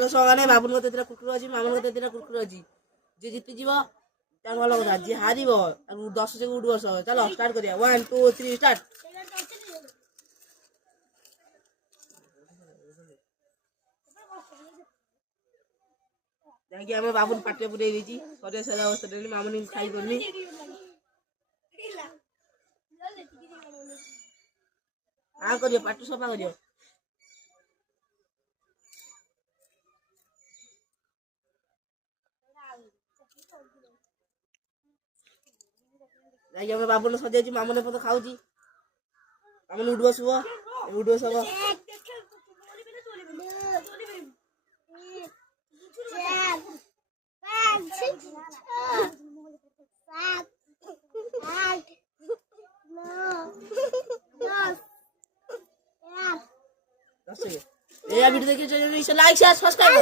ସମାନେ ବାବୁଙ୍କ କତିରେ ଦିଟା କୁକୁର ଅଛି, ମାମୁଙ୍କ କତିରେ ଦିଟା କୁକୁର ଅଛି। ଯିଏ ଜିତିଯିବ ତାର ଭଲ କଥା, ଯିଏ ହାରିବ ତାକୁ 10 ସେକେଣ୍ଡ ବସ। ଚାଲ ଷ୍ଟାର୍ଟ କରିବା। 1 2 3 ଷ୍ଟାର୍ଟ। ଯାଇକି ଆମେ ବାବୁନ ପାଟିରେ ପୁରେଇ ଦେଇଛି। ସରିଆ ସାରିଆ ଅବସ୍ଥାରେ ମାମୁନି ଖାଇ କରୁନି। କରିବ ପାଟି ସଫା କରିବ। ଯାଇକି ଆମେ ବାବୁନ ସଜାଇଛି, ମାମୁନ ପଦ ଖାଉଛି। ମାମୁନ ଉଠ ବସିବ, ଉଠ ବସିବ। ভিডিও দেখে লাইক শেয়ার সাবস্ক্রাইব।